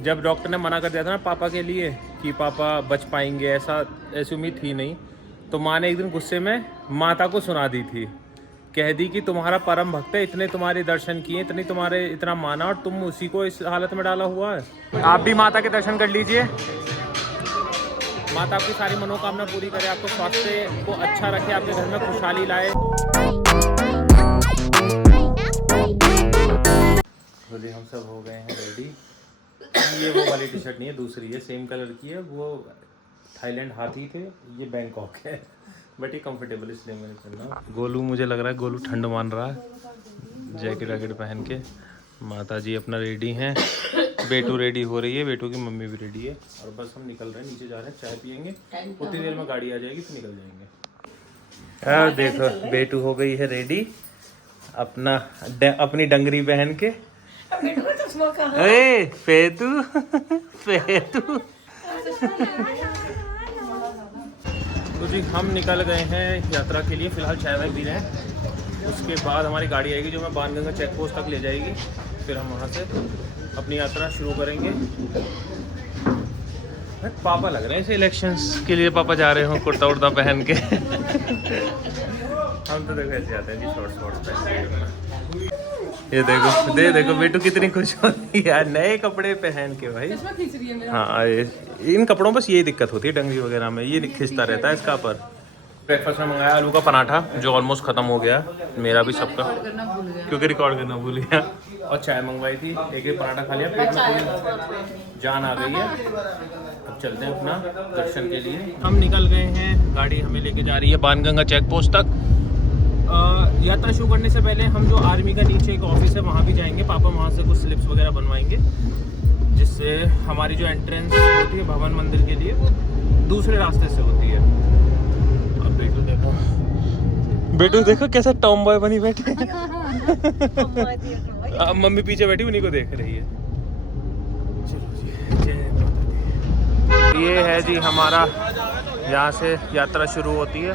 जब डॉक्टर ने मना कर दिया था ना पापा के लिए कि पापा बच पाएंगे, ऐसी उम्मीद थी नहीं, तो माँ ने एक दिन गुस्से में माता को सुना दी थी, कह दी कि तुम्हारा परम भक्त है, इतने तुम्हारे दर्शन किए, इतना माना और तुम उसी को इस हालत में डाला हुआ है। आप भी माता के दर्शन कर लीजिए। माता आपकी सारी मनोकामना पूरी करे, आपको स्वास्थ्य को अच्छा रखे, आपके घर में खुशहाली लाए। बोलिए हम सब हो गए हैं रेडी। ये वो वाली टी शर्ट नहीं है, दूसरी है, सेम कलर की है। वो थाईलैंड हाथी थे, ये बैंकॉक है, बट ये कंफर्टेबल इसलिए मैंने पहना। गोलू मुझे लग रहा है गोलू ठंड मान रहा है, जैकेट वैकेट पहन के। माता जी अपना रेडी हैं, बेटू रेडी हो रही है, बेटू की मम्मी भी रेडी है, और बस हम निकल रहे हैं, नीचे जा रहे हैं, चाय पियेंगे, उतनी देर में गाड़ी आ जाएगी फिर निकल जाएंगे। देखो बेटू हो गई है रेडी, अपनी डंगरी पहन के। ए फेतू फेतू। तो जी हम निकल गए हैं यात्रा के लिए, फिलहाल चाय वाय पी रहे हैं, उसके बाद हमारी गाड़ी आएगी जो हमें बाणगंगा चेक पोस्ट तक ले जाएगी, फिर हम वहाँ से अपनी यात्रा शुरू करेंगे। पापा लग रहे हैं ऐसे इलेक्शंस के लिए पापा जा रहे हो कुर्ता उर्ता पहन के। हम तो देखो ऐसे आते हैं जी, शॉर्ट्स पहन के। ये देखो देखो बेटू कितनी खुश होती है यार नए कपड़े पहन के भाई। हाँ इन कपड़ों बस यही दिक्कत होती है डंगरी वगैरह में, ये खिंचता रहता है इसका पर। ब्रेकफास्ट में मंगाया आलू का पराठा जो ऑलमोस्ट खत्म हो गया, मेरा भी सबका, क्योंकि रिकॉर्ड करना भूल गया। और चाय मंगवाई थी, एक पराठा खा लिया, पेट में पूरी जान आ गई है। अब चलते हैं अपना दर्शन के लिए। हम निकल गए हैं, गाड़ी हमें लेके जा रही है बाणगंगा चेक पोस्ट तक। यात्रा शुरू करने से पहले हम जो आर्मी का नीचे एक ऑफिस है वहाँ भी जाएंगे, पापा वहाँ से कुछ स्लिप्स वगैरह बनवाएंगे, जिससे हमारी जो एंट्रेंस होती है भवन मंदिर के लिए वो दूसरे रास्ते से होती है। अब बेटू देखो कैसा टॉम बॉय बनी बैठे। अब मम्मी पीछे बैठी उन्हीं को देख रही है। चलो जी, जय माता दी। ये है जी हमारा, यहाँ से यात्रा शुरू होती है।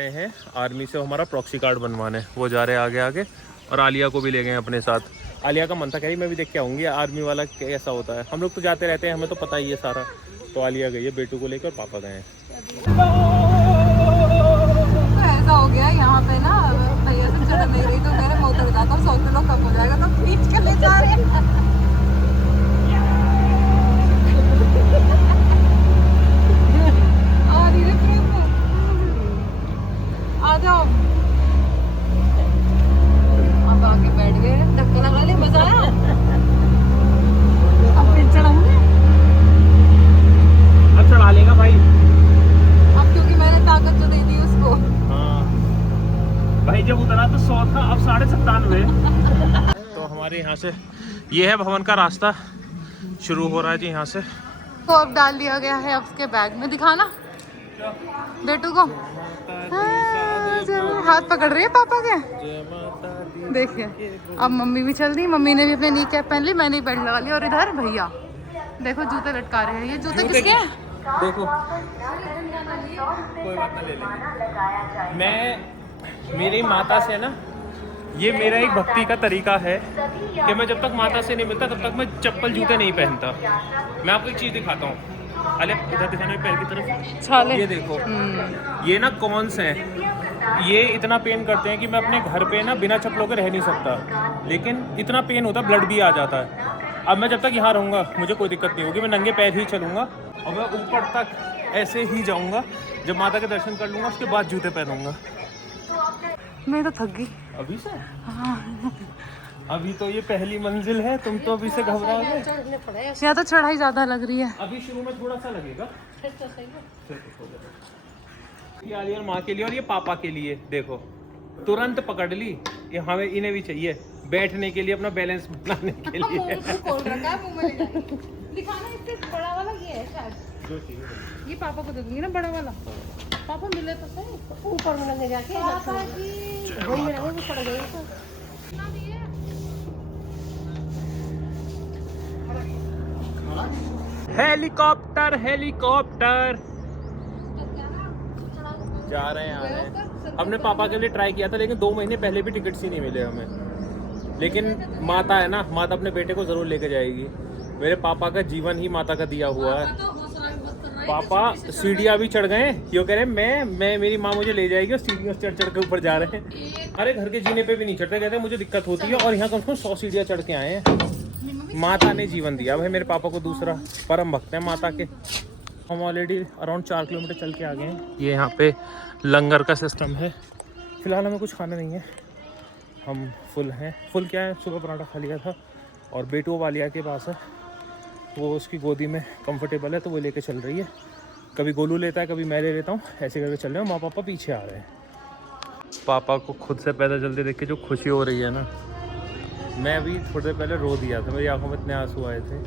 हैं आर्मी से हमारा प्रॉक्सी कार्ड बनवाने, वो जा रहे हैं आगे आगे, और आलिया को भी ले गए अपने साथ। आलिया का मन था कहीं मैं भी देख के आऊँगी आर्मी वाला कैसा होता है, हम लोग तो जाते रहते हैं, हमें तो पता ही है सारा। तो आलिया गई है बेटू को लेकर, पापा गए हैं। ऐसा हो गया यहाँ पे ना, भैया से चढ़ नहीं रही तो मेरे मैं उतर जाता हूँ, सोचते लोग कब हो जाएगा, तो खींच के ले जा रहे हैं। आ जाओ, अब आके बैठ गए, धक्का लगा ले, मजा आया। अब फिर चढ़ाऊंगे, अब चढ़ा लेगा भाई, अब क्योंकि मैंने ताकत जो दी थी उसको। हाँ भाई जब उतरा तो 100 था, अब 97। तो हमारे यहाँ से ये है भवन का रास्ता शुरू हो रहा है जी यहाँ से। तो अब डाल दिया गया है, अब उसके बैग में दिखाना बेटू को। हाथ पकड़ रही है पापा के, देखिए। अब मम्मी भी चल दी, मम्मी ने भी अपने नी कैप पहन ली, मैंने भी बेल्ट लगा ली, और इधर भैया देखो जूते लटका रहे हैं। ये जूते किसके हैं? देखो कोई बात नहीं, ले लेंगे। मैं मेरी माता से ना, ये मेरा एक भक्ति का तरीका है कि मैं जब तक माता से नहीं मिलता तब तक मैं चप्पल जूते नहीं पहनता। मैं आपको एक चीज़ दिखाता हूँ, अरे इधर दिखाना पैर की तरफ, छाले। ये देखो, ये ना कॉन्स हैं, ये इतना पेन करते हैं कि मैं अपने घर पे ना बिना चप्पलों के रह नहीं सकता, लेकिन इतना पेन होता है, ब्लड भी आ जाता है। अब मैं जब तक यहाँ रहूँगा मुझे कोई दिक्कत नहीं होगी, मैं नंगे पैर ही चलूँगा और मैं ऊपर तक ऐसे ही जाऊँगा। जब माता के दर्शन कर लूँगा उसके बाद जूते पहनूँगा। मैं तो थक गई अभी से। हाँ। अभी तो ये पहली मंजिल है, तुम तो अभी से घबराओगे। यहाँ तो चढ़ाई ज्यादा लग रही है, अभी शुरू में थोड़ा सा लगेगा। ये आलिया माँ के लिए और ये पापा के लिए, देखो तुरंत पकड़ ली। ये हमें इन्हें भी चाहिए बैठने के लिए, अपना बैलेंस बनाने के लिए। दिखाना इससे बड़ा वाला ये है शायद, ये पापा को दे दूंगी ना बड़ा वाला। पापा मिले तो सही, ऊपर में लगे जाके हेलीकॉप्टर हेलीकॉप्टर जा रहे हैं, आ रहे हैं। हमने पापा के लिए ट्राई किया था, लेकिन 2 महीने पहले भी टिकट्स ही नहीं मिले हमें। लेकिन माता है ना, माता अपने बेटे को जरूर लेके जाएगी। मेरे पापा का जीवन ही माता का दिया हुआ है। पापा सीढ़ियाँ भी चढ़ गए, क्यों कह रहे हैं मैं मेरी माँ मुझे ले जाएगी और सीढ़ियों से चढ़ के ऊपर जा रहे हैं। अरे घर के जीने पे भी नहीं चढ़ते, कहते हैं मुझे दिक्कत होती है, और यहाँ कम से कम 100 सीढ़ियाँ चढ़ के आए हैं। माता ने जीवन दिया भाई मेरे पापा को, दूसरा परम भक्त है माता के। हम ऑलरेडी अराउंड 4 किलोमीटर चल के आ गए हैं। ये यहाँ पे लंगर का सिस्टम है। फिलहाल हमें कुछ खाना नहीं है, हम फुल हैं। फुल क्या है, सुबह पराठा खा लिया था, और बेटू वालिया के पास है, वो उसकी गोदी में कंफर्टेबल है तो वो लेके चल रही है। कभी गोलू लेता है, कभी मैं ले लेता हूँ, ऐसे करके चल रहे हैं। माँ पापा पीछे आ रहे हैं। पापा को खुद से पैदल चलते देख के जो खुशी हो रही है ना, मैं अभी थोड़ी देर पहले रो दिया था, मेरी आंखों में इतने आंसू आए थे,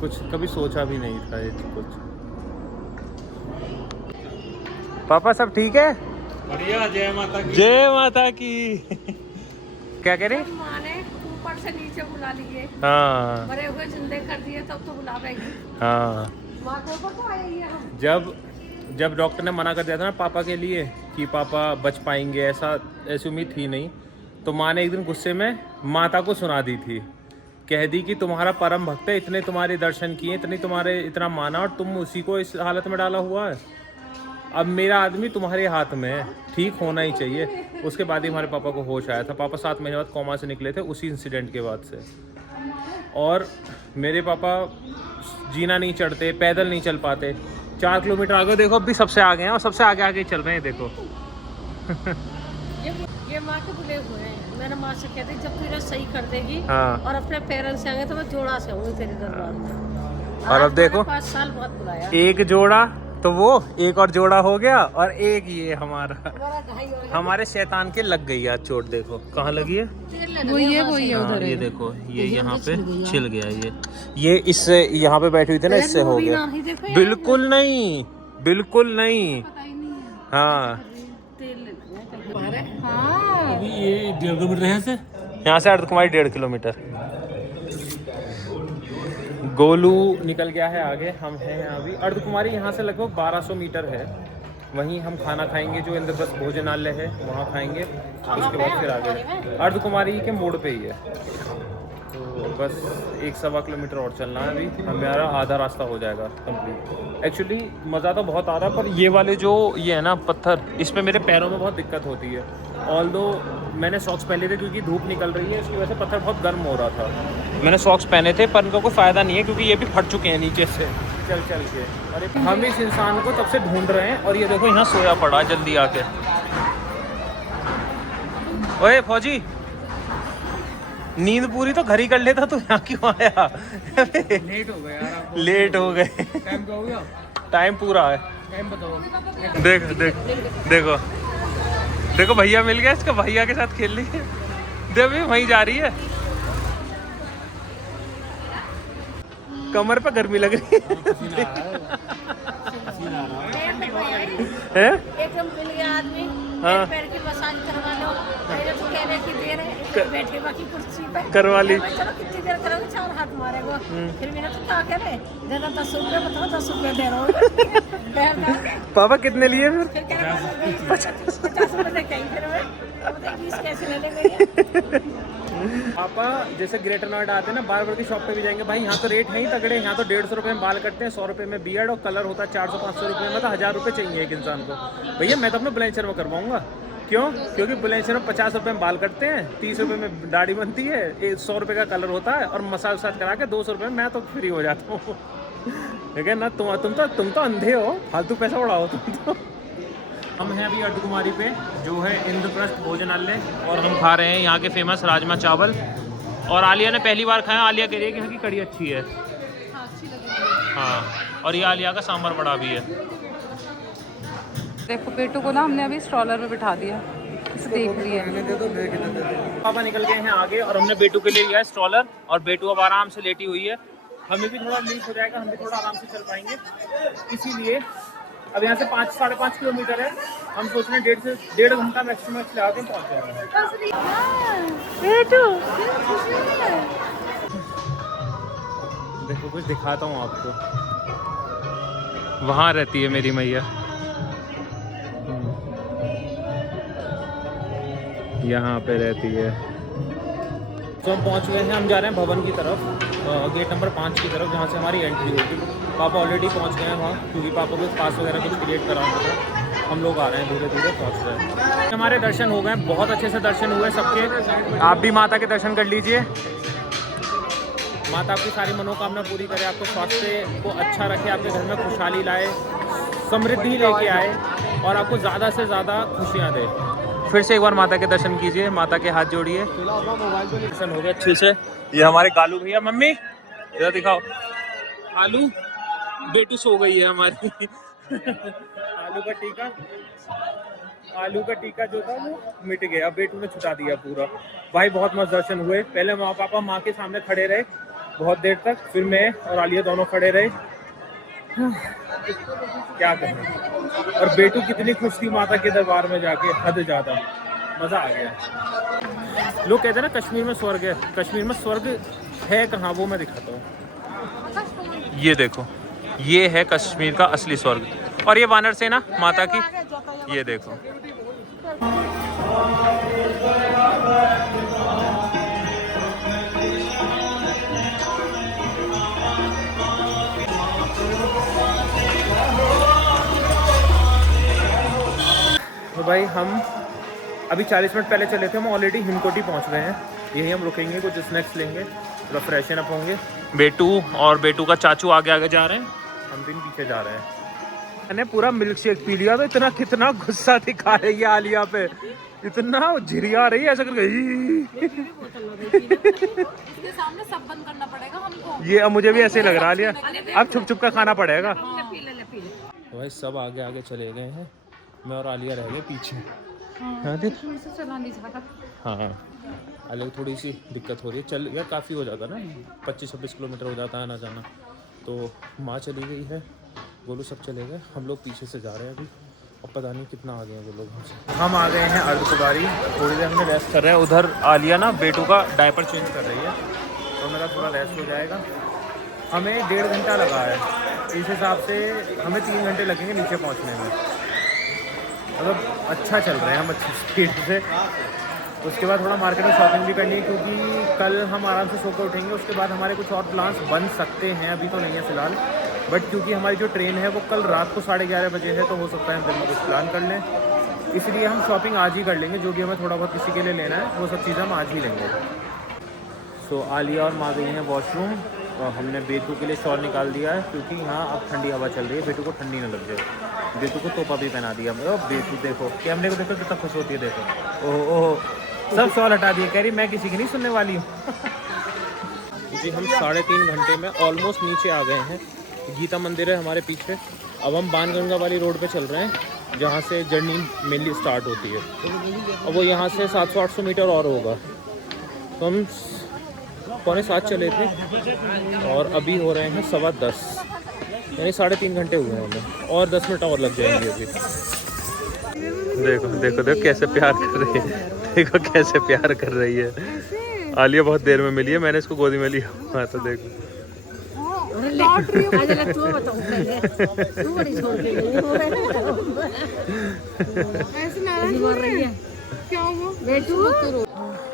कुछ कभी सोचा भी नहीं था ये कुछ। पापा सब ठीक है? बढ़िया, जय माता की। जय माता की। क्या कह रहे? माँ ने ऊपर से नीचे बुला लिए, हाँ मरे हुए जिंदे कर दिए, तब तो बुलावेगी। हाँ। माँ के ऊपर तो आएगी हम। जब डॉक्टर ने मना कर दिया था ना पापा के लिए कि पापा बच पाएंगे, ऐसी उम्मीद थी नहीं, तो माँ ने एक दिन गुस्से में माता को सुना दी थी, कह दी कि तुम्हारा परम भक्त है, इतने तुम्हारे दर्शन किए, इतना माना, और तुम उसी को इस हालत में डाला हुआ है। अब मेरा आदमी तुम्हारे हाथ में है, ठीक होना ही चाहिए। उसके बाद ही हमारे पापा को होश आया था। पापा 7 महीने बाद कोमा से निकले थे उसी इंसिडेंट के बाद से। और मेरे पापा जीना नहीं चढ़ते, पैदल नहीं चल पाते। 4 किलोमीटर आगे देखो, अब भी सबसे आगे हैं, और सबसे आगे आगे चल रहे हैं देखो। ये माँ के बुले हुए हैं। मैंने माँ से कहती जब तू इन्हें सही कर देगी, हाँ। और अपने पेरेंट्स से आएंगे तो मैं जोड़ा से आऊंगी तेरे दरबार में। और अब देखो 5 साल बाद बुलाया। एक जोड़ा तो वो एक और जोड़ा हो गया, और एक ये हमारा हमारा ढाई हो गया। हमारे शैतान के लग गई आज चोट। देखो कहाँ लगी है। वही है हाँ, उधर ये देखो, ये यहाँ पे छिल गया। ये इससे यहाँ पे बैठी हुई थी ना, इससे हो गया। बिल्कुल नहीं, बिल्कुल नहीं। हाँ अभी ये 1.5 किलोमीटर यहाँ से अर्धकुमारी 1.5 किलोमीटर। गोलू निकल गया है आगे, हम हैं यहाँ अभी। अर्धकुमारी यहाँ से लगभग 1200 मीटर है। वहीं हम खाना खाएंगे, जो इंद्रप्रस्थ भोजनालय है वहाँ खाएंगे, उसके बाद फिर आगे। अर्धकुमारी के मोड़ पे ही है, तो बस 1-1.25 किलोमीटर और चलना है। अभी हमारा आधा रास्ता हो जाएगा कंप्लीट। एक्चुअली मज़ा तो बहुत आ रहा है, पर ये वाले जो ये है ना पत्थर, इसमें मेरे पैरों में बहुत दिक्कत होती है। ऑल्दो मैंने सॉक्स पहने थे, क्योंकि धूप निकल रही है, इसकी वजह से पत्थर बहुत गर्म हो रहा था। मैंने सॉक्स पहने थे, पर इनका कोई फ़ायदा नहीं है, क्योंकि ये भी फट चुके हैं नीचे से चल चल के। और हम इस इंसान को तब से ढूंढ रहे हैं, और ये देखो यहाँ सोया पड़ा, जल्दी आके। ओए फौजी, नींद पूरी तो घर ही कर लेता, तू यहाँ क्यों आया? लेट हो गया यार। लेट हो गए। टाइम क्या हो गया? टाइम पूरा है। टाइम बताओ। देखो देखो भैया मिल गया, इसका भैया के साथ खेल रही है। देख भी वहीं जा रही है। कमर पे गर्मी लग रही है। एकदम मिल गया आदमी, हाँ। पैर की मसाज करवा लो। पहले तो कह रहे कि दे रहे, बैठे बाकी कुर्सी पे करवा ली। चलो कितनी देर करोगे, 4 हाथ मारेगा। फिर मैंने तो क्या कह रहे, दे दो 10 रुपये, बताओ 10 रुपये दे रहा हूँ। पापा कितने लिए फिर? फिर कह रहे 50 रुपये दे कहीं, फिर मैं 20 कैसे ले लेंगे। पापा जैसे ग्रेटर नोएडा आते हैं ना, बार्बर की शॉप पे भी जाएंगे, भाई यहाँ तो रेट है ही तगड़े। यहाँ तो 150 रुपये में बाल कटते हैं, 100 रुपये में बियर्ड, और कलर होता है 400-500 रुपये में। तो 1000 रुपये चाहिए एक इंसान को। भैया मैं तो अपने बुलंदशहर में करवाऊंगा। क्यों? क्योंकि बुलंदशहर में 50 रुपये में बाल कटते हैं, 30 रुपये में दाढ़ी बनती है, 100 रुपये का कलर होता है, और मसाज वसाज करा के 200 रुपये में मैं तो फ्री हो जाता हूँ। ठीक है ना? तुम तो अंधे हो, फालतू पैसा उड़ाओ तुम तो। हम हैं अभी अर्धकुमारी पे, जो है इंद्रप्रस्थ भोजनालय, और हम खा रहे हैं यहाँ के फेमस राजमा चावल। और आलिया ने पहली बार खाया। आलिया कह रही है कि यहाँ की कड़ी अच्छी है। हाँ, और ये आलिया का सांभर बड़ा भी है। देखो पेटू को ना हमने अभी स्ट्रॉलर में बिठा दिया, इसे देख रही है। पापा निकल गए हैं आगे, और हमने बेटू के लिए लिया है स्ट्रॉलर, और बेटू अब आराम से लेटी हुई है। हमें भी थोड़ा रिलीफ हो जाएगा, हम भी थोड़ा आराम से चल पाएंगे। इसीलिए अब यहाँ से 5-5.5 किलोमीटर है, हम सोच रहे हैं 1.5 घंटा मैक्सिमम चला के पहुँच जाएंगे। देखो कुछ दिखाता हूँ आपको। वहाँ रहती है मेरी मैया, यहाँ पे रहती है। तो हम पहुँच गए हैं, हम जा रहे हैं भवन की तरफ। गेट नंबर 5 की तरफ, जहाँ से हमारी एंट्री होगी। पापा ऑलरेडी पहुँच गए हैं वहाँ, क्योंकि पापा को पास वगैरह कुछ क्रिएट कराना था। हम लोग आ रहे हैं, धीरे धीरे पहुँच रहे हैं। हमारे दर्शन हो गए, बहुत अच्छे से दर्शन हुए सबके। आप भी माता के दर्शन कर लीजिए। माता आपकी सारी मनोकामना पूरी करे, आपको स्वास्थ्य को अच्छा रखे, आपके घर में खुशहाली लाए, समृद्धि लेके आए और आपको ज़्यादा से ज़्यादा खुशियाँ दे। फिर से एक बार माता के दर्शन कीजिए, माता के हाथ जोड़िए। दर्शन हो गए अच्छे से। ये हमारे कालू भैया, मम्मी इधर दिखाओ, आलू बेटू सो गई है हमारी। आलू का टीका जो था वो मिट गया, बेटू ने छुटा दिया पूरा। भाई बहुत मस्त दर्शन हुए। पहले माँ पापा माँ के सामने खड़े रहे बहुत देर तक, फिर मैं और आलिया दोनों खड़े रहे। क्या करें। और बेटू कितनी खुश थी माता के दरबार में जाके, हद ज्यादा मजा आ गया। लोग कहते हैं ना कश्मीर में स्वर्ग है, कश्मीर में स्वर्ग है कहाँ, वो मैं दिखाता हूँ। ये देखो, ये है कश्मीर का असली स्वर्ग। और ये वानर सेना माता की, ये देखो। तो भाई हम अभी 40 मिनट पहले चले थे, हम ऑलरेडी हिमकोटी पहुंच गए हैं। यहीं हम रुकेंगे, कुछ स्नैक्स लेंगे, थोड़ा फ्रेशन अप होंगे। बेटू और बेटू का चाचू आगे आगे जा रहे हैं, हम तीन पीछे जा रहे हैं। मैंने पूरा मिल्क शेक पी लिया, तो इतना कितना गुस्सा दिखा रही है आलिया पे, इतना झिरिया रही है ऐसा करके। इसके सामने सब बंद करना पड़ेगा हमको। ये अब मुझे भी ऐसे लग रहा लिया, अब छुप छुप का खाना पड़ेगा। तो भाई सब आगे आगे चले गए हैं, मैं और आलिया रह गए पीछे। हाँ, आलिया थोड़ी सी दिक्कत हो रही है, चल यार काफ़ी हो जाता ना, 25-26 किलोमीटर हो जाता है ना जाना। तो माँ चली गई है, वो लोग सब चले गए, हम लोग पीछे से जा रहे हैं अभी। अब पता नहीं कितना आ गए हैं वो लोग हमसे। हम आ गए हैं अर्धकुमारी, थोड़ी देर हमने रेस्ट कर रहे हैं। उधर आलिया ना बेटू का डायपर चेंज कर रही है, तो मेरा थोड़ा रेस्ट हो जाएगा। हमें 1.5 घंटा लगा है, इस हिसाब से हमें 3 घंटे लगेंगे नीचे पहुंचने में। मतलब अच्छा चल रहे हैं हम, अच्छी स्पीड से। उसके बाद थोड़ा मार्केट में शॉपिंग भी करनी है, क्योंकि कल हम आराम से सो कर उठेंगे। उसके बाद हमारे कुछ और प्लान्स बन सकते हैं, अभी तो नहीं है फ़िलहाल, बट क्योंकि हमारी जो ट्रेन है वो कल रात को 11:30 बजे है, तो हो सकता है हम जल्दी कुछ प्लान कर लें। इसलिए हम शॉपिंग आज ही कर लेंगे, जो भी हमें थोड़ा बहुत किसी के लिए लेना है वो सब चीज़ें हम आज ही लेंगे। सो आलिया और माँ गई हैं वॉशरूम, और हमने बेटू के लिए शॉल निकाल दिया है, क्योंकि यहाँ अब ठंडी हवा चल रही है, बेटू को ठंडी ना लग जाए। बेटू को टोपा भी पहना दिया हमने। बेटू देखो, कैमरे को देखो कितना खुश होती है, देखो। ओह ओह, सब शॉल हटा दिए, कह रही मैं किसी की नहीं सुनने वाली हूँ। जी हम 3.5 घंटे में ऑलमोस्ट नीचे आ गए हैं। गीता मंदिर है हमारे पीछे। अब हम बाणगंगा वाली रोड पे चल रहे हैं, जहाँ से जर्नी मेनली स्टार्ट होती है, और वो यहाँ से 700-800 मीटर और होगा। तो हम 7:15 चले थे, और अभी हो रहे हैं 10:15, यानी 3.5 घंटे हुए हैं हमें, और 10 मिनट और लग जाएंगे अभी। देखो देखो देखो कैसे प्यार कर रही है, देखो कैसे प्यार कर रही है। आलिया बहुत देर में मिली है, मैंने इसको गोदी में लिया। हाँ तो देखो,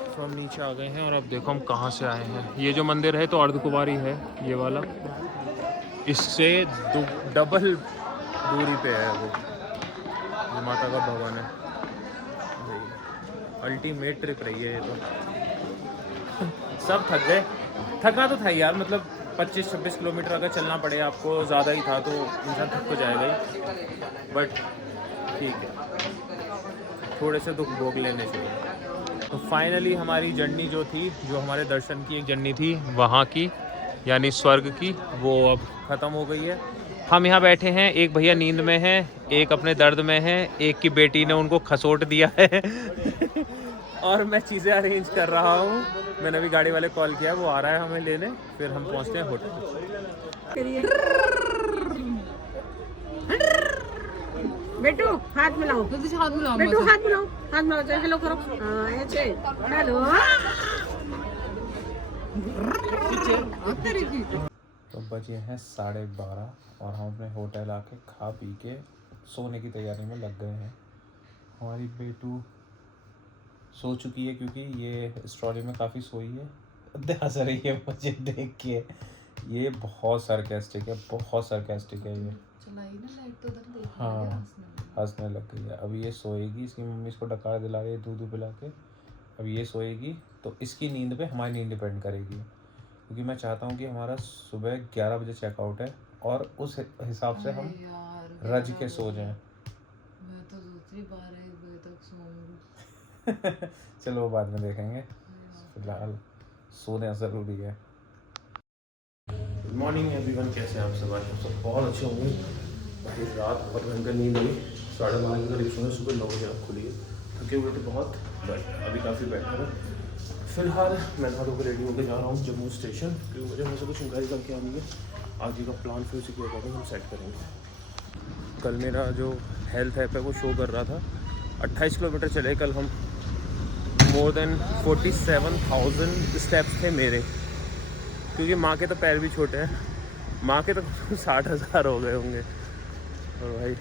तो हम नीचे आ गए हैं, और अब देखो हम कहाँ से आए हैं। ये जो मंदिर है तो अर्धकुमारी है, ये वाला, इससे डबल दूरी पे है वो, ये माता का भवन है। अल्टीमेट ट्रिप रही है ये तो। सब थक गए, थकना तो था यार, मतलब 25-26 किलोमीटर अगर चलना पड़े आपको, ज़्यादा ही था, तो इंसान थक तो जाएगा ही, बट ठीक है, थोड़े से दुख भोग लेने चाहिए। तो फाइनली हमारी जर्नी जो थी, जो हमारे दर्शन की एक जर्नी थी वहाँ की, यानी स्वर्ग की, वो अब ख़त्म हो गई है। हम यहाँ बैठे हैं, एक भैया नींद में हैं, एक अपने दर्द में है, एक की बेटी ने उनको खसोट दिया है। और मैं चीज़ें अरेंज कर रहा हूँ। मैंने अभी गाड़ी वाले कॉल किया, वो आ रहा है हमें लेने, फिर हम पहुँचते हैं होटल। बेटू हाथ मिलाओ, हाथ मिलाओ, बेटू हाथ मिलाओ, हाथ मिलाओ, जैसे हेलो करो। हाँ ऐसे, हेलो। तो बजे हैं 12:30, और हम अपने होटल आके खा पी के सोने की तैयारी में लग गए हैं। हमारी बेटू सो चुकी है, क्योंकि ये इस ट्रॉली में काफ़ी सोई है, हंस रही है मुझे देख के। ये बहुत सार्कास्टिक है, बहुत सार्कास्टिक है ये। हाँ हंसने लग गई है। अब ये सोएगी, इसकी मम्मी इसको डकार दिला रही है दूध पिला के। अब ये सोएगी तो इसकी नींद पे हमारी नींद डिपेंड करेगी, क्योंकि मैं चाहता हूँ कि हमारा सुबह 11 बजे चेकआउट है और उस हिसाब से हम रज के सो जाएं। मैं तो दूसरी 12 बजे तक सोऊंगी। चलो वो बाद में देखेंगे, फिलहाल सोना ज़रूरी है। गुड मॉर्निंग एवरीवन, कैसे हैं आप सब? आज सब बहुत अच्छे होंगे। भाई रात बहुत भयंकर नींद हुई, 12:30 के करीब सोए, सुबह 9 बजे आँख खुली है। थके हुए थे बहुत, बट अभी काफ़ी बेटर है। फिलहाल मैं नहा धोकर रेडी होकर जा रहा हूँ जम्मू स्टेशन, क्योंकि मुझे वैसे कुछ इंक्वायरी करके आनी है। आगे का प्लान फिर से क्या करेंगे, हम सेट करेंगे। कल मेरा जो हेल्थ ऐप है वो शो कर रहा था 28 किलोमीटर चले कल हम। मोर देन 47,000 स्टेप्स थे मेरे, क्योंकि माँ के तो पैर भी छोटे हैं। माँ के तो 60,000 हो गए होंगे। और भाई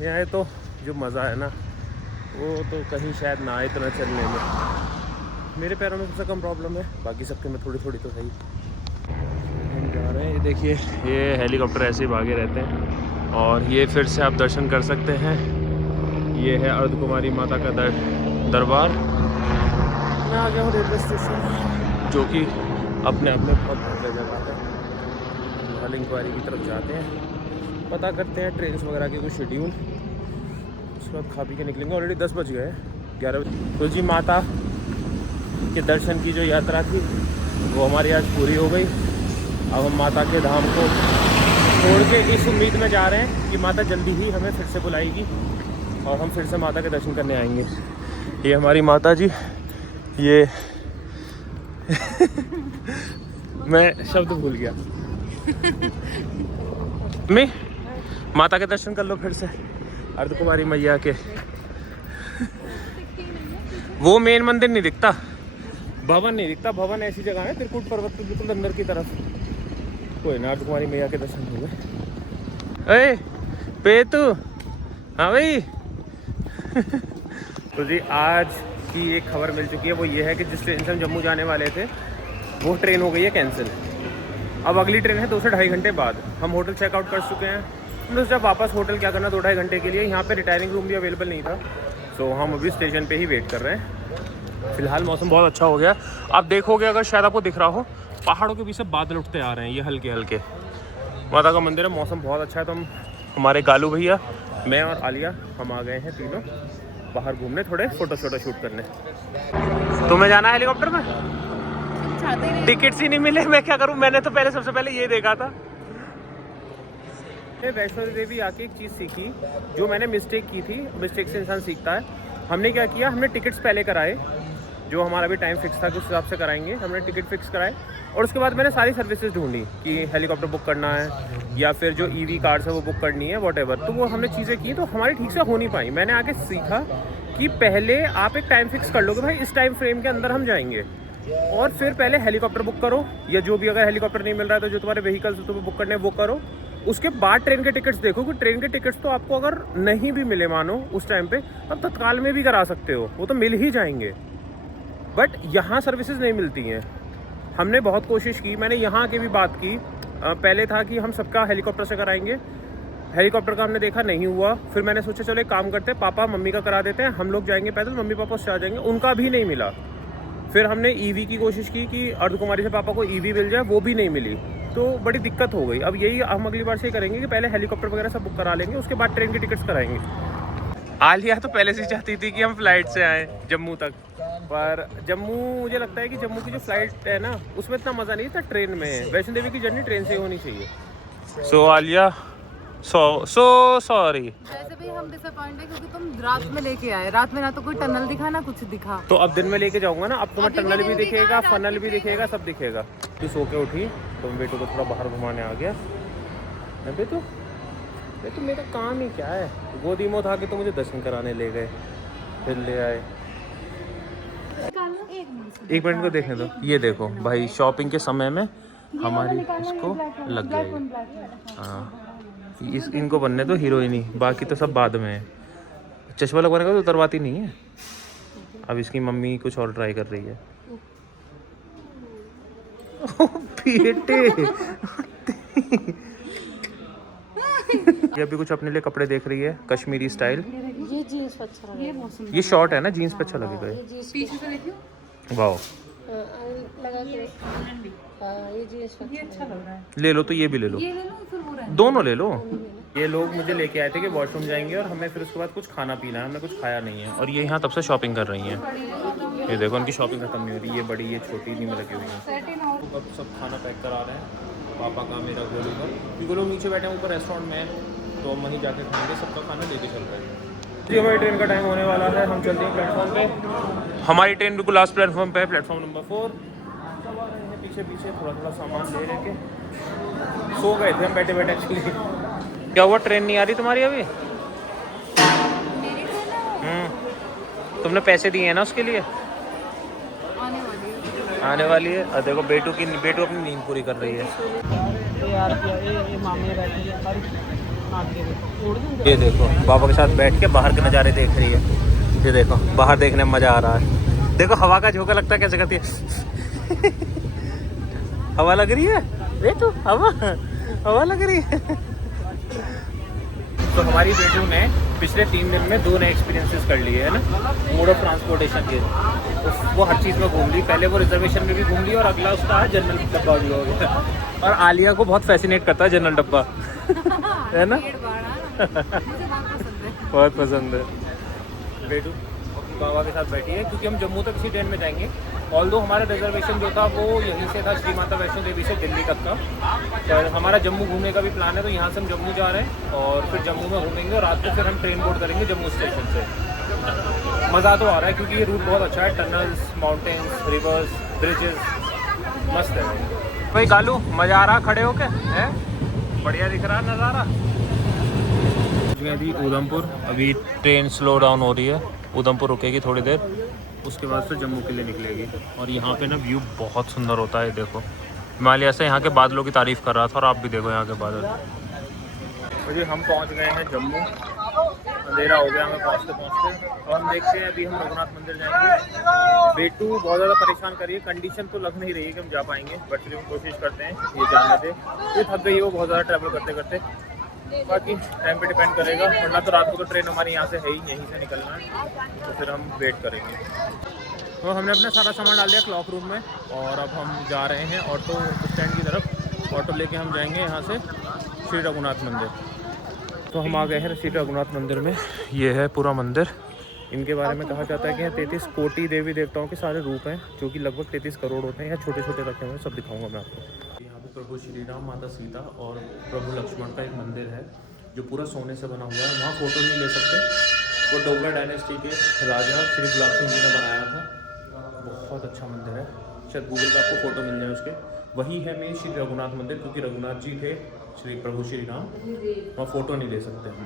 यहाँ तो जो मज़ा है ना वो तो कहीं शायद ना इतना चलने में। मेरे पैरों में सबसे कम प्रॉब्लम है, बाकी सबके में थोड़ी थोड़ी तो है ही। हम जा रहे हैं, ये देखिए ये हेलीकॉप्टर ऐसे ही भागे रहते हैं। और ये फिर से आप दर्शन कर सकते हैं, ये है अर्धकुमारी माता का दरबार। मैं आ गया हूँ रेलवे स्टेशन, जो कि अपने अपने बहुत बढ़िया जगह है। हाल इंक्वायरी की तरफ जाते हैं, पता करते हैं ट्रेन वगैरह के कुछ शेड्यूल, उसके बाद खा पी के निकलेंगे। ऑलरेडी 10 बज गए, 11 बजे। तो जी माता के दर्शन की जो यात्रा थी वो हमारी आज पूरी हो गई। अब हम माता के धाम को छोड़ के इस उम्मीद में जा रहे हैं कि माता जल्दी ही हमें फिर से बुलाएगी और हम फिर से माता के दर्शन करने आएंगे। ये हमारी माता जी, ये मैं शब्द भूल गया। मैं माता के दर्शन कर लो फिर से, अर्धकुमारी मैया के। वो मेन मंदिर नहीं दिखता, भवन नहीं दिखता। भवन ऐसी जगह है त्रिकुट पर्वत के बिल्कुल अंदर की तरफ। कोई ना, अर्धकुमारी मैया के दर्शन हो गए। अरे पेतू, हाँ भाई। तो जी आज की एक खबर मिल चुकी है, वो ये है कि जिस ट्रेन से हम जम्मू जाने वाले थे वो ट्रेन हो गई है कैंसिल। अब अगली ट्रेन है 2 से ढाई घंटे बाद। हम होटल चेकआउट कर चुके हैं। हमने सोचा वापस होटल क्या करना 2-2.5 घंटे के लिए। यहाँ पे रिटायरिंग रूम भी अवेलेबल नहीं था, तो हम अभी स्टेशन पे ही वेट कर रहे हैं। फिलहाल मौसम बहुत अच्छा हो गया। आप देखोगे, अगर शायद आपको दिख रहा हो, पहाड़ों के बीच से बादल उठते आ रहे हैं, ये हल्के हल्के। माता का मंदिर है, मौसम बहुत अच्छा है। तो हम हमारे गालू भैया, मैं और आलिया, हम आ गए हैं तीनों बाहर घूमने, थोड़े फोटो शूट करने। तुम्हें जाना है हेलीकॉप्टर में? टिकट्स ही नहीं मिले, मैं क्या करूं? मैंने तो पहले सबसे पहले ये देखा था। वैष्णो देवी आके एक चीज़ सीखी, जो मैंने मिस्टेक की थी। मिस्टेक से इंसान सीखता है। हमने क्या किया, हमने टिकट्स पहले कराए, जो हमारा भी टाइम फिक्स था कि उस हिसाब से कराएंगे। हमने टिकट फिक्स कराए और उसके बाद मैंने सारी सर्विसेज ढूंढी कि हेलीकॉप्टर बुक करना है या फिर जो ईवी कार्स है वो बुक करनी है, वॉटेवर। तो वो हमने चीज़ें की, तो हमारी ठीक से हो नहीं पाई। मैंने आगे सीखा कि पहले आप एक टाइम फिक्स कर लो कि भाई इस टाइम फ्रेम के अंदर हम जाएंगे, और फिर पहले हेलीकॉप्टर बुक करो, या जो भी अगर हेलीकॉप्टर नहीं मिल रहा है तो जो तुम्हारे व्हीकल्स तुम्हें बुक करने हैं वो करो। उसके बाद ट्रेन के टिकट्स देखो, कि ट्रेन के टिकट्स तो आपको अगर नहीं भी मिले मानो उस टाइम पे, अब तत्काल में भी करा सकते हो, वो तो मिल ही जाएंगे। बट यहाँ सर्विसेज नहीं मिलती हैं। हमने बहुत कोशिश की, मैंने यहाँ की भी बात की। पहले था कि हम सबका हेलीकॉप्टर से कराएंगे, हेलीकॉप्टर का हमने देखा नहीं हुआ। फिर मैंने सोचा चलो एक काम करते हैं, पापा मम्मी का करा देते हैं, हम लोग जाएंगे पैदल, मम्मी पापा उससे आ जाएंगे। उनका भी नहीं मिला। फिर हमने ईवी की कोशिश की कि अर्धकुमारी से पापा को ईवी मिल जाए, वो भी नहीं मिली। तो बड़ी दिक्कत हो गई। अब यही हम अगली बार से ही करेंगे कि पहले हेलीकॉप्टर वगैरह सब बुक करा लेंगे, उसके बाद ट्रेन की टिकट्स कराएंगे। आलिया तो पहले से चाहती थी कि हम फ्लाइट से आए जम्मू तक, पर जम्मू मुझे लगता है कि जम्मू की जो फ्लाइट है ना उसमें इतना मज़ा नहीं था, ट्रेन में। वैष्णो देवी की जर्नी ट्रेन से ही होनी चाहिए। सो आलिया सो सॉरी। वैसे भी हम डिसअपॉइंट है क्योंकि तुम रात में लेके आए। रात में ना तो कोई टनल दिखा ना कुछ दिखा। तो अब दिन में लेके जाऊंगा ना, अब तुम्हें टनल भी दिखेगा, फनल भी दिखेगा, सब दिखेगा। तू सो के उठी तो बेटू को थोड़ा बाहर घुमाने आ गया। बेटू मेरा काम ही क्या है, गोदी में उठा के तो मुझे दर्शन कराने ले गए, फिर ले आए। एक मिनट को देखने दो। ये देखो भाई, शॉपिंग के समय में हमारी इसको लग जाएगी। हाँ, इनको बनने दो हीरोइनी, बाकी तो सब बाद में है। चश्मा लगवाने का तो उतरवाती नहीं है। अब इसकी मम्मी कुछ और ट्राई कर रही है। बेटे ये अभी कुछ अपने लिए कपड़े देख रही है कश्मीरी स्टाइल। ये जीन्स पे अच्छा लगा, ये बहुत सुंदर ये शॉर्ट है ना, जीन्स पे अच्छा लगेगा ये। जीन्स पीछे से देखियो, वाओ लगा के हाँ, ये जीन्स पे ये अच्छा लग रहा है। ले लो तो ये भी ले लो, ये ले लो फिर वो रहने दोनों ले लो। ये लोग मुझे लेके आए थे कि वॉशरूम जाएंगे और हमें फिर उसके बाद कुछ खाना पीना है, हमने कुछ खाया नहीं है और ये यहाँ तब से शॉपिंग कर रही हैं। ये देखो उनकी शॉपिंग खत्म नहीं हो रही, ये बड़ी ये छोटी नहीं में लगी हुई है। अब सब खाना पैक करा रहे हैं, पापा का मेरा गोलू का, क्योंकि लोग नीचे बैठे हैं ऊपर रेस्टोरेंट में, तो हम वहीं जाके खाएंगे, सबका खाना लेके चल रहे हैं। जी हमारी ट्रेन का टाइम होने वाला है, हम चलते हैं प्लेटफॉर्म पे। हमारी ट्रेन बिल्कुल लास्ट प्लेटफॉर्म पे है, प्लेटफॉर्म नंबर 4। सब आ रहे हैं पीछे पीछे, थोड़ा थोड़ा सामान ले लेके। सो गए थे हम बैठे बैठे एक्चुअली। क्या हुआ, ट्रेन नहीं आ रही तुम्हारी अभी? तुमने पैसे दिए हैं ना उसके लिए? आने वाली है। और देखो बेटू अपनी नींद पूरी कर रही है। ये देखो पापा के साथ बैठ के बाहर के नज़ारे देख रही है। ये देखो बाहर देखने में मज़ा आ रहा है। देखो हवा का झोंका लगता है कैसे करती है। हवा लग रही है बेटू, हवा लग रही है। तो हमारी बेटू ने पिछले 3 दिन में 2 नए एक्सपीरियंसेस कर लिए है ना, मोड ऑफ ट्रांसपोर्टेशन के। तो वो हर चीज़ में घूम ली, पहले वो रिजर्वेशन में भी घूम ली और अगला उसका जनरल डब्बा भी हो गया। और आलिया को बहुत फैसिनेट करता है जनरल डब्बा, है ना? बहुत पसंद है। बेटू बाबा के साथ बैठी है क्योंकि हम जम्मू तक इसी ट्रेन में जाएंगे। ऑल्दो हमारा रिजर्वेशन जो था वो यहीं से था, श्री माता वैष्णो देवी से दिल्ली तक का। तो हमारा जम्मू घूमने का भी प्लान है, तो यहाँ से हम जम्मू जा रहे हैं और फिर जम्मू में घूमेंगे और रात को फिर हम ट्रेन बोर्ड करेंगे जम्मू स्टेशन से। मज़ा तो आ रहा है क्योंकि ये रूट बहुत अच्छा है, टनल्स, माउंटेन्स, रिवर्स, ब्रिजेस, मस्त है भाई। गालू मज़ा आ रहा खड़े होके, है बढ़िया दिख रहा नज़ारा। अभी उधमपुर, अभी ट्रेन स्लो डाउन हो रही है, उधमपुर रुकेगी थोड़ी देर, उसके बाद फिर जम्मू के लिए निकलेगी। और यहाँ पे ना व्यू बहुत सुंदर होता है। देखो हिमालय से यहाँ के बादलों की तारीफ़ कर रहा था और आप भी देखो यहाँ के बादल। तो जी हम पहुँच गए हैं जम्मू, अंधेरा हो गया हमें पहुँचते और हम देखते हैं अभी हम रघुनाथ मंदिर जाएंगे। बेटू बहुत ज़्यादा परेशान करिए, कंडीशन तो लग नहीं रही है कि हम जा पाएंगे, बट फिर हम कोशिश करते हैं ये जाने दे। ये थक गई है वो बहुत ज़्यादा ट्रैवल करते करते, बाकी टाइम पे डिपेंड करेगा, वरना तो रात को तो ट्रेन हमारी यहाँ से है ही, यहीं से निकलना है, तो फिर हम वेट करेंगे। तो हमने अपना सारा सामान डाल दिया क्लॉक रूम में और अब हम जा रहे हैं ऑटो स्टैंड की तरफ। ऑटो लेके हम जाएंगे यहाँ से श्री रघुनाथ मंदिर। तो हम आ गए हैं श्री रघुनाथ मंदिर में। ये है पूरा मंदिर। इनके बारे में कहा जाता है कि यहाँ 33 कोटि देवी देवताओं के सारे रूप हैं, जो कि लगभग 33 करोड़ होते हैं। यहाँ छोटे छोटे रखे हुए हैं, सब दिखाऊंगा मैं आपको। यहाँ पे प्रभु श्री राम, माता सीता और प्रभु लक्ष्मण का एक मंदिर है जो पूरा सोने से बना हुआ है। वहाँ फ़ोटो नहीं ले सकते, वो डोगरा डायनेस्टी के राजा श्री गुलाब सिंह जी ने बनाया था। बहुत अच्छा मंदिर है, शायद गूगल पर आपको फ़ोटो मिल जाए उसके। वही है मेन श्री रघुनाथ मंदिर, क्योंकि रघुनाथ जी थे श्री प्रभु श्री राम, वहाँ फ़ोटो नहीं ले सकते हम।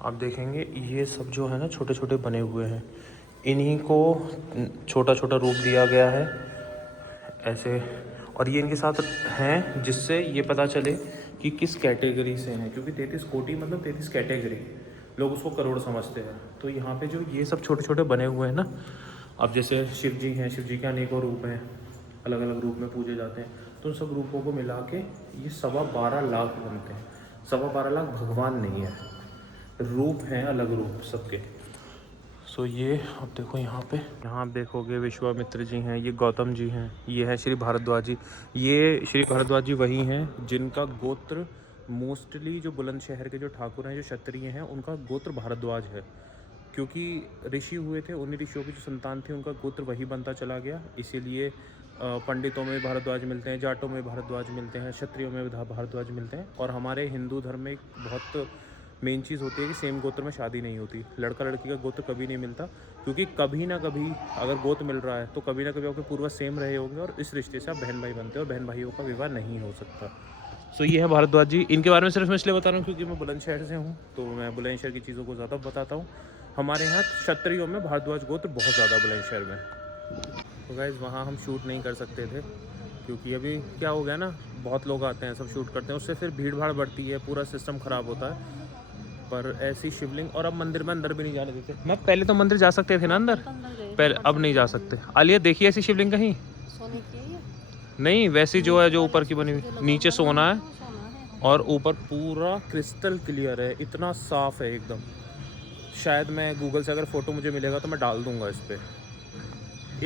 आप देखेंगे ये सब जो है ना छोटे छोटे बने हुए हैं, इन्हीं को छोटा छोटा रूप दिया गया है ऐसे, और ये इनके साथ हैं जिससे ये पता चले कि किस कैटेगरी से हैं, क्योंकि 33 कोटि मतलब 33 कैटेगरी, लोग उसको करोड़ समझते हैं। तो यहाँ पे जो ये सब छोटे छोटे बने हुए हैं ना, अब जैसे शिव जी हैं, शिव जी के अनेकों रूप हैं, अलग अलग रूप में पूजे जाते हैं, तो उन सब रूपों को मिला के ये 12.25 लाख बनते हैं। 12.25 लाख भगवान नहीं है, रूप हैं, अलग रूप सबके। सो ये अब देखो यहाँ पे, यहाँ आप देखोगे विश्वामित्र जी हैं, ये गौतम जी हैं, ये है श्री भारद्वाज जी। ये श्री भारद्वाज जी वही हैं जिनका गोत्र मोस्टली जो बुलंदशहर के जो ठाकुर हैं, जो क्षत्रिय हैं, उनका गोत्र भारद्वाज है, क्योंकि ऋषि हुए थे, उन्हीं ऋषियों की जो संतान थी उनका गोत्र वही बनता चला गया। इसीलिए पंडितों में भारद्वाज मिलते हैं, जाटों में भारद्वाज मिलते हैं, क्षत्रियों में भारद्वाज मिलते हैं। और हमारे हिंदू धर्म में एक बहुत मेन चीज़ होती है कि सेम गोत्र में शादी नहीं होती, लड़का लड़की का गोत्र कभी नहीं मिलता, क्योंकि कभी ना कभी अगर गोत्र मिल रहा है तो कभी ना कभी आपके पूर्वज सेम रहे होंगे और इस रिश्ते से आप बहन भाई बनते हैं और बहन भाइयों का विवाह नहीं हो सकता। सो ये है भारद्वाज जी। इनके बारे में सिर्फ मैं इसलिए बता रहा हूँ क्योंकि मैं बुलंदशहर से हूँ, तो मैं बुलंदशहर की चीज़ों को ज़्यादा बताता हूँ। हमारे यहाँ क्षत्रियों में भारद्वाज गोत्र बहुत ज़्यादा बुलंदशहर में। तो गाइस वहाँ हम शूट नहीं कर सकते थे क्योंकि अभी क्या हो गया ना, बहुत लोग आते हैं, सब शूट करते हैं, उससे फिर भीड़ भाड़ बढ़ती है, पूरा सिस्टम ख़राब होता है। पर ऐसी शिवलिंग, और अब मंदिर में अंदर भी नहीं जाने देते। मैं पहले तो मंदिर जा सकते थे ना अंदर, पहले, अब नहीं जा सकते। आलिया देखिए ऐसी शिवलिंग कहीं सोने की है ये? नहीं, वैसी जो है जो ऊपर की बनी हुई, नीचे सोना है सोना है। और ऊपर पूरा क्रिस्टल क्लियर है, इतना साफ है एकदम। शायद मैं गूगल से अगर फोटो मुझे मिलेगा तो मैं डाल दूंगा इस पर।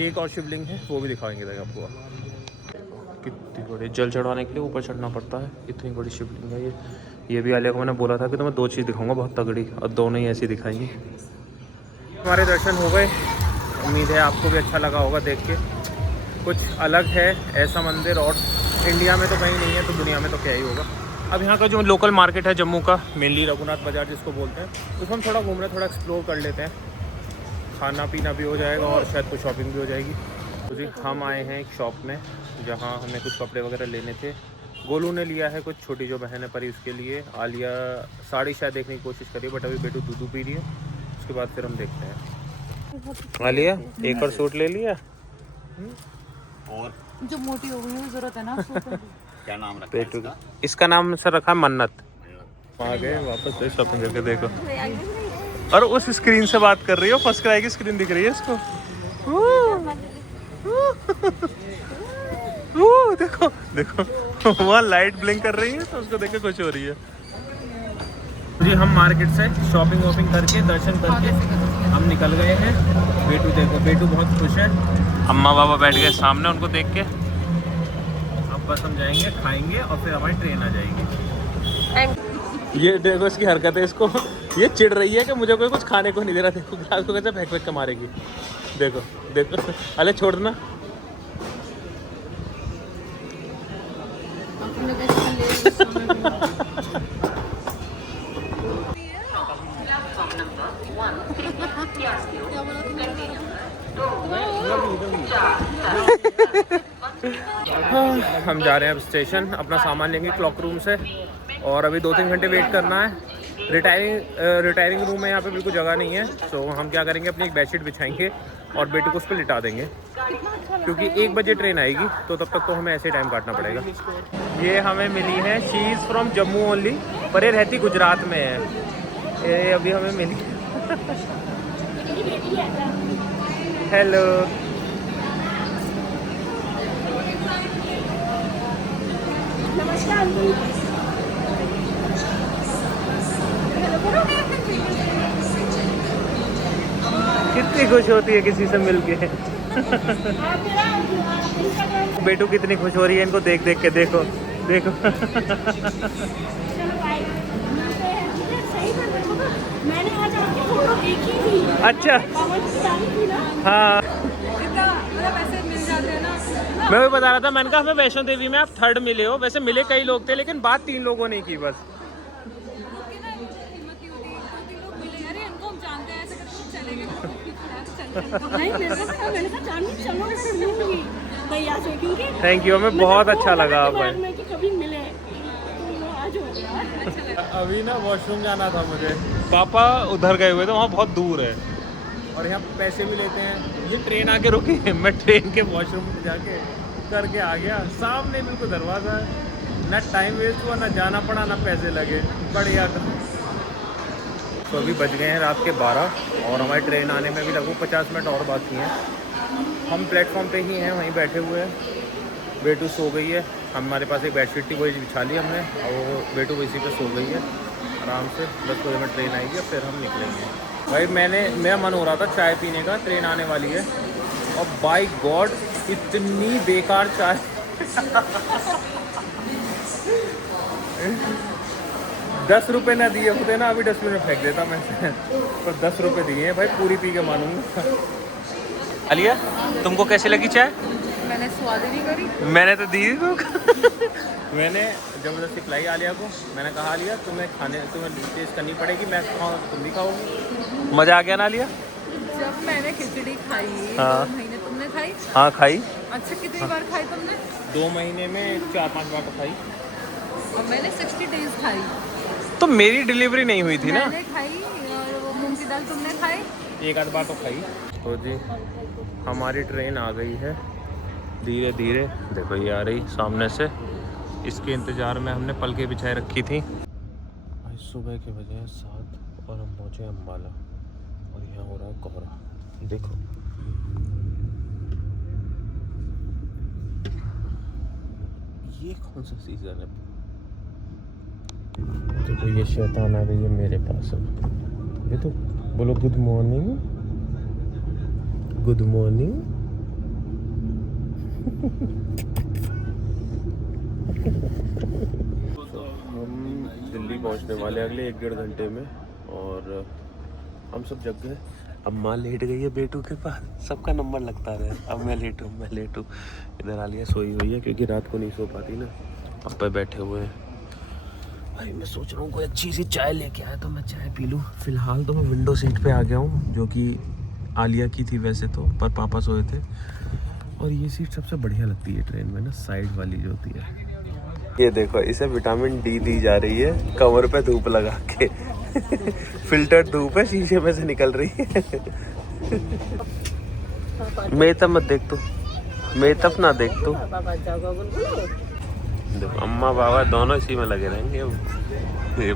एक और शिवलिंग है वो भी दिखाएंगे देगा आपको। कितनी बड़ी, जल चढ़ाने के लिए ऊपर चढ़ना पड़ता है, इतनी बड़ी शिवलिंग है ये भी आलिया को मैंने बोला था कि तो मैं 2 चीज़ दिखाऊंगा बहुत तगड़ी, और दोनों ही ऐसी दिखाएंगी। हमारे दर्शन हो गए, उम्मीद है आपको भी अच्छा लगा होगा देख के। कुछ अलग है ऐसा मंदिर, और इंडिया में तो कहीं नहीं है तो दुनिया में तो क्या ही होगा। अब यहाँ का जो लोकल मार्केट है जम्मू का, मेनली रघुनाथ बाज़ार जिसको बोलते हैं, उसमें हम थोड़ा घूम रहे हैं, थोड़ा एक्सप्लोर कर लेते हैं। खाना पीना भी हो जाएगा और शायद कुछ शॉपिंग भी हो जाएगी। तो जी हम आए हैं एक शॉप में जहाँ हमें कुछ कपड़े वगैरह लेने थे। गोलू ने लिया है कुछ, छोटी जो बहन है परी उसके लिए। आलिया साड़ी शायद देखने की कोशिश करी, बट अभी बेटू दूध पी रही है, उसके बाद फिर हम देखते हैं। आलिया एक और सूट ले लिया, और जो मोटी हो गई है जरूरत है ना क्या नाम रखा है बेटू इसका? इसका नाम सर रखा है मन्नत। आ गए वापस से शॉपिंग करके, देखो। और उस स्क्रीन से बात कर रही हो, फर्स्ट क्राई की स्क्रीन दिख रही है इसको। देखो देखो वहाँ लाइट ब्लिंक कर रही है तो उसको देख के खुश हो रही है। जी हम मार्केट से शॉपिंग वॉपिंग करके दर्शन करके हम निकल गए हैं। बेटू देखो, बेटू बहुत खुश है। अम्मा बाबा बैठ गए सामने उनको देख के। अब बस हम जाएंगे, खाएंगे और फिर हमारी ट्रेन आ जाएगी। ये देखो इसकी हरकत है, इसको ये चिढ़ रही है कि मुझे कोई कुछ खाने को नहीं दे रहा। देखो ग्लास को कैसे फेंक फेंक के मारेगी, देखो देखो। अरे छोड़ देना। हम जा रहे हैं अब स्टेशन, अपना सामान लेंगे क्लॉक रूम से, और अभी 2-3 घंटे वेट करना है। रिटायरिंग रूम में यहाँ पे बिल्कुल जगह नहीं है, तो हम क्या करेंगे, अपनी एक बेडशीट बिछाएंगे और बेटी को उस पर लिटा देंगे, क्योंकि 1 बजे ट्रेन आएगी तो तब तक तो हमें ऐसे टाइम काटना पड़ेगा। ये हमें मिली है, she is from Jammu only, पर ये रहती गुजरात में है। ये अभी हमें मिली। हेलो, कितनी खुश होती है किसी से मिलके। बेटू कितनी खुश हो रही है इनको देख देख के, देखो देखो। मैंने आज आपकी फोटो देखी थी। अच्छा हाँ, वैसे मिल जाते हैं ना। मैं भी बता रहा था, मैंने कहा हमें वैष्णो देवी में आप 3rd मिले हो। वैसे मिले कई लोग थे लेकिन बात 3 लोगों ने की बस। थैंक यू, हमें बहुत अच्छा लगा भाई। कभी मिले तो आज हो गया। अभी ना वॉशरूम जाना था मुझे, पापा उधर गए हुए थे, वहाँ बहुत दूर है और यहाँ पैसे भी लेते हैं। ये ट्रेन आके रुकी है, मैं ट्रेन के वॉशरूम में जाके करके आ गया। सामने बिल्कुल दरवाज़ा है, ना टाइम वेस्ट हुआ, ना जाना पड़ा, ना पैसे लगे, बढ़िया था। तो अभी बज गए हैं रात के 12 और हमारी ट्रेन आने में भी लगभग 50 मिनट और बाकी हैं। हम प्लेटफॉर्म पे ही हैं, वहीं बैठे हुए हैं। बेटू सो गई है, हमारे पास एक बेडशीट थी वही बिछा ली हमने, और वो बेटू इसी पे सो गई है आराम से। 10 बजे में ट्रेन आएगी और फिर हम निकलेंगे। भाई मेरा मन हो रहा था चाय पीने का, ट्रेन आने वाली है और बाय गॉड इतनी बेकार चाय। 10 रुपये ना दिए होते ना, अभी डस्टबिन में फेंक देता मैं। पर 10 रुपये दिए हैं भाई, पूरी पी के मानूंगा। आलिया तुमको कैसी लगी चाय? मैंने स्वाद ही नहीं करी। मैंने तो दी तो। मैंने जबरदस्ती पिलाई आलिया को। मैंने कहा आलिया तुम्हें टेस्ट करनी पड़ेगी, मैं खाऊँ तुम भी खाओगी। मज़ा आ गया ना आलिया? जब मैंने खिचड़ी खाई, हाँ। 2 महीने तुमने खाई? हाँ खाई। अच्छा कितनी बार खाई तुमने? 2 महीने में 4-5 बार तो खाई। और मैंने 60 डेज खाई। तो मेरी डिलीवरी नहीं हुई थी ना। मैंने खाई और वो मूंग की दाल तुमने खाई। 1-8 बार तो खाई। तो जी हमारी ट्रेन आ गई है धीरे धीरे। देखो ये आ रही सामने से, इसके इंतज़ार में हमने पलके बिछाए रखी थी। सुबह के बजे हैं 7 और हम पहुँचे अम्बाला और यहाँ हो रहा है कोहरा। देखो ये कौन सा सीजन है। तो ये शैतान आ गई है मेरे पास अब। ये तो बोलो गुड मॉर्निंग, गुड मॉर्निंग। हम दिल्ली पहुंचने वाले अगले 1-1.5 घंटे में और हम सब जग गए। अब माँ लेट गई है बेटू के पास, सबका नंबर लगता रहे। अब मैं लेटूँ मैं लेटूँ। इधर आलिया सोई हुई है क्योंकि रात को नहीं सो पाती ना। अब पे बैठे हुए हैं भाई। मैं सोच रहा हूँ कोई अच्छी सी चाय लेके आया तो मैं चाय पी लूँ। फिलहाल तो मैं विंडो सीट पे आ गया हूँ जो कि आलिया की थी वैसे तो, पर पापा सोए थे। और ये सीट सबसे बढ़िया लगती है ट्रेन में ना, साइड वाली जो होती है। ये देखो इसे विटामिन डी दी जा रही है कमर पे धूप लगा के। फिल्टर धूप है, शीशे में से निकल रही है। मेरी तरफ मत देख तू, मेरी तरफ ना देख तू। देखो अम्मा बाबा दोनों इसी में लगे रहेंगे। ये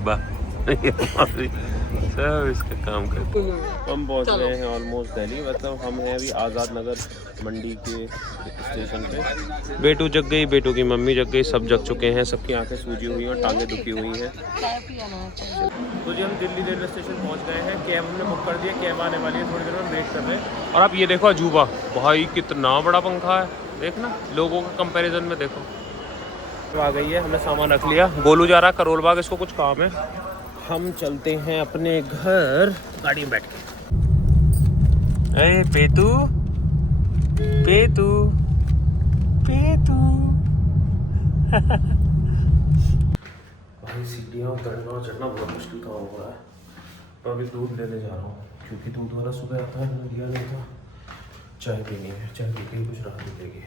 सब इसका काम करते हैं। हम पहुंच गए हैं ऑलमोस्ट दिल्ली। मतलब हम हैं अभी आज़ाद नगर मंडी के स्टेशन पे। बेटू जग गई, बेटू की मम्मी जग गई, सब जग चुके हैं। सबकी आंखें सूजी हुई और टांगें दुखी हुई हैं। तो जी हम दिल्ली रेलवे स्टेशन पहुंच गए हैं। कैब हमने बुक कर दिया, कैब आने वाली है थोड़ी देर में, वेट कर रहे हैं। और आप ये देखो अजूबा, भाई कितना बड़ा पंखा है। देखना लोगों के कंपेरिजन में देखो। तो आ गई है, हमने सामान रख लिया। गोलू जा रहा है करोल बाग, इसको कुछ काम है। हम चलते हैं अपने घर गाड़ी में बैठ के। अरे पेतू पेतू पेतू। भाई सीढ़ियाँ उतरना और चढ़ना बहुत मुश्किल काम हो रहा है। तो अभी दूध लेने जा रहा हूँ क्योंकि दूध वाला सुबह आता है, मैंने दिया नहीं था। चाय पीनी है, चाय पी के कुछ राहत मिलेगी।